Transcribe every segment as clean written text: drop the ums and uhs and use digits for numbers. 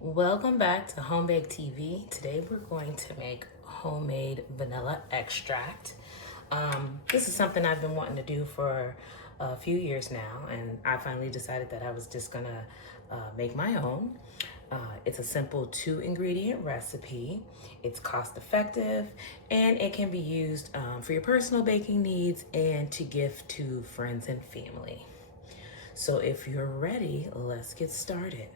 Welcome back to Home Baked TV. Today we're going to make homemade vanilla extract. This is something I've been wanting to do for a few years now, and I finally decided that I was just gonna make my own. It's a simple 2-ingredient recipe. It's cost effective, and it can be used for your personal baking needs and to gift to friends and family. So if you're ready, let's get started.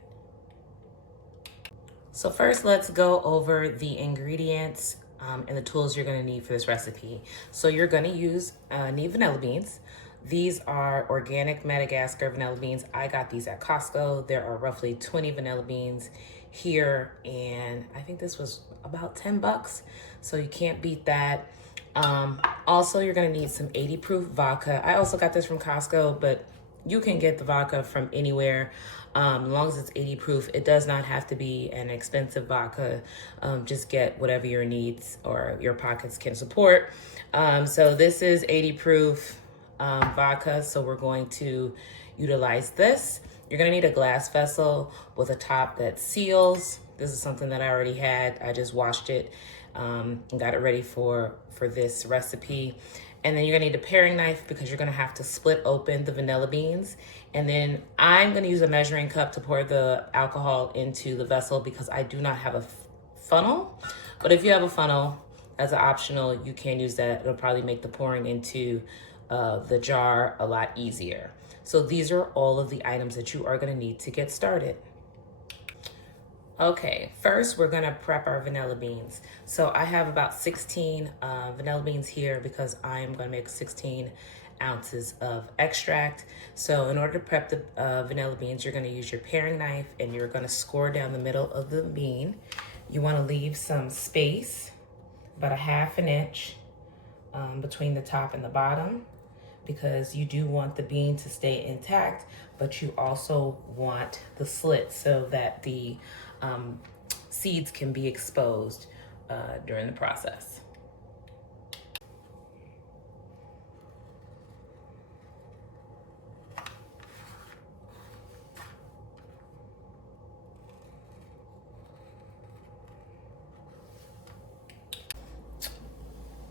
So first, let's go over the ingredients and the tools you're gonna need for this recipe. So you're gonna need vanilla beans. These are organic Madagascar vanilla beans. I got these at Costco. There are roughly 20 vanilla beans here, and I think this was about 10 bucks. So you can't beat that. Also, you're gonna need some 80 proof vodka. I also got this from Costco, but you can get the vodka from anywhere, as long as it's 80 proof. It does not have to be an expensive vodka. Just get whatever your needs or your pockets can support. So this is 80 proof vodka, so we're going to utilize this. You're gonna need a glass vessel with a top that seals. This is something that I already had. I just washed it and got it ready for this recipe. And then you're gonna need a paring knife because you're gonna have to split open the vanilla beans. And then I'm gonna use a measuring cup to pour the alcohol into the vessel because I do not have a funnel. But if you have a funnel as an optional, you can use that. It'll probably make the pouring into the jar a lot easier. So these are all of the items that you are gonna need to get started. Okay, first we're gonna prep our vanilla beans. So I have about 16 vanilla beans here because I am gonna make 16 ounces of extract. So in order to prep the vanilla beans, you're gonna use your paring knife and you're gonna score down the middle of the bean. You wanna leave some space, about a ½ inch between the top and the bottom, because you do want the bean to stay intact, but you also want the slit so that the seeds can be exposed during the process.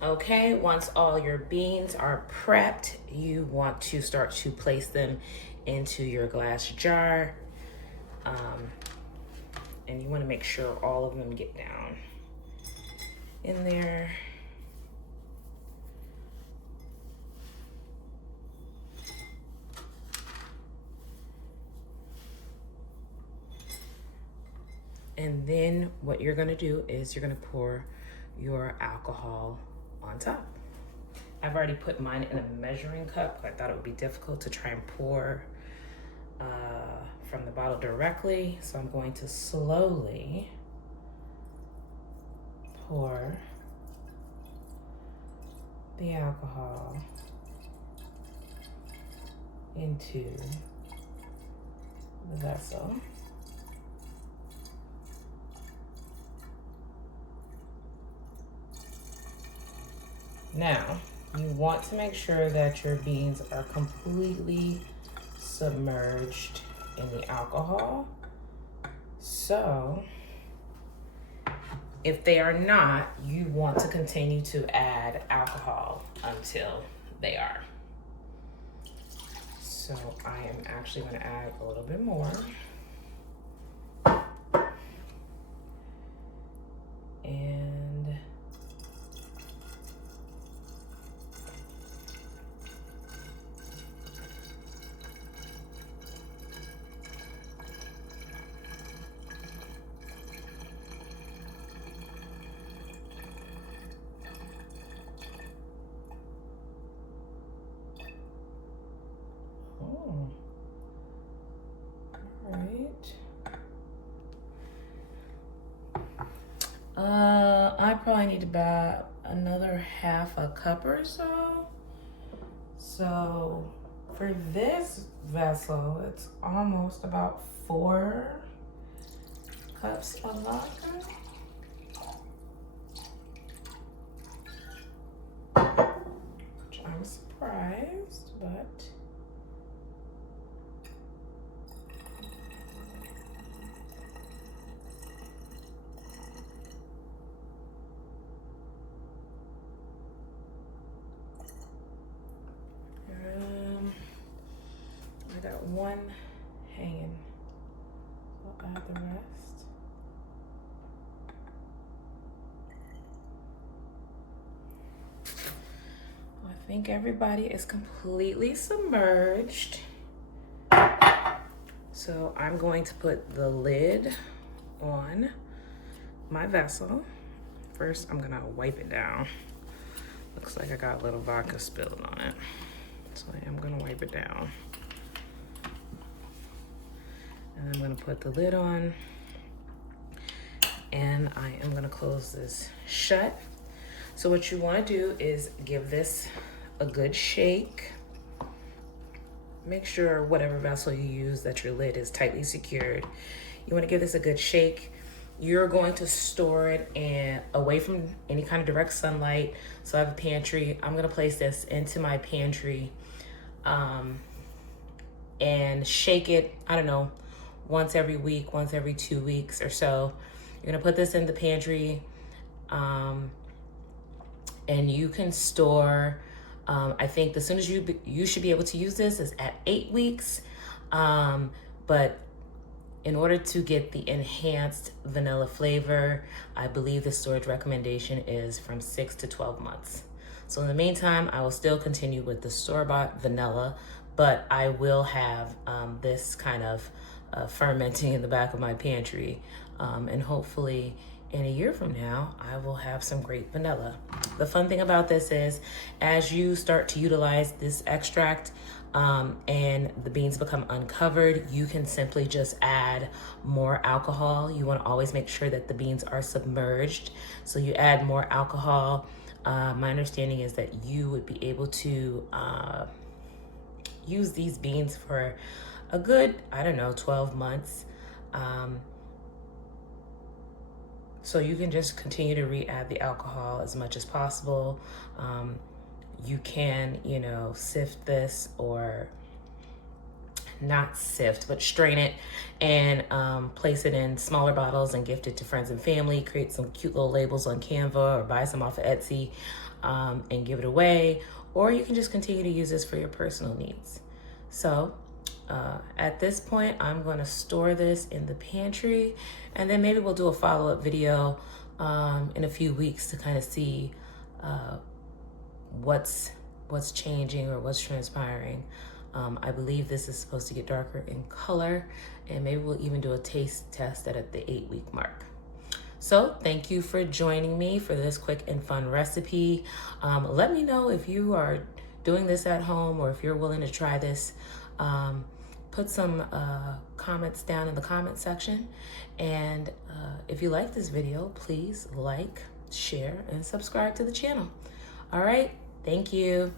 Okay, once all your beans are prepped, you want to start to place them into your glass jar. And you want to make sure all of them get down in there. And then what you're gonna do is you're gonna pour your alcohol on top. I've already put mine in a measuring cup. I thought it would be difficult to try and pour from the bottle directly. So I'm going to slowly pour the alcohol into the vessel. Now, you want to make sure that your beans are completely submerged in the alcohol. So, if they are not, you want to continue to add alcohol until they are. So, I am actually going to add a little bit more. And all right. I probably need about another ½ cup or so. So for this vessel, it's almost about 4 cups of vodka. Which I'm surprised, but one hanging. I'll add the rest. I think everybody is completely submerged. So I'm going to put the lid on my vessel. First, I'm gonna wipe it down. Looks like I got a little vodka spilled on it. So I am gonna wipe it down. And I'm gonna put the lid on. And I am gonna close this shut. So what you wanna do is give this a good shake. Make sure whatever vessel you use that your lid is tightly secured. You wanna give this a good shake. You're going to store it away from any kind of direct sunlight. So I have a pantry. I'm gonna place this into my pantry and shake it, I don't know, once every week, once every 2 weeks or so. You're gonna put this in the pantry and you can store, I think the soonest you should be able to use this is at 8 weeks. But in order to get the enhanced vanilla flavor, I believe the storage recommendation is from 6 to 12 months. So in the meantime, I will still continue with the store-bought vanilla, but I will have this kind of fermenting in the back of my pantry. And hopefully in a year from now, I will have some great vanilla. The fun thing about this is as you start to utilize this extract, and the beans become uncovered, you can simply just add more alcohol. You want to always make sure that the beans are submerged. So you add more alcohol. My understanding is that you would be able to use these beans for a good, I don't know, 12 months. So you can just continue to re-add the alcohol as much as possible. You can, you know, sift this, or not sift, but strain it and place it in smaller bottles and gift it to friends and family. Create some cute little labels on Canva or buy some off of Etsy and give it away. Or you can just continue to use this for your personal needs. So at this point, I'm going to store this in the pantry, and then maybe we'll do a follow-up video in a few weeks to kind of see what's changing or what's transpiring. I believe this is supposed to get darker in color, and maybe we'll even do a taste test at the 8-week mark. So thank you for joining me for this quick and fun recipe. Let me know if you are doing this at home or if you're willing to try this. Put some comments down in the comment section. And if you like this video, please like, share, and subscribe to the channel. All right, thank you.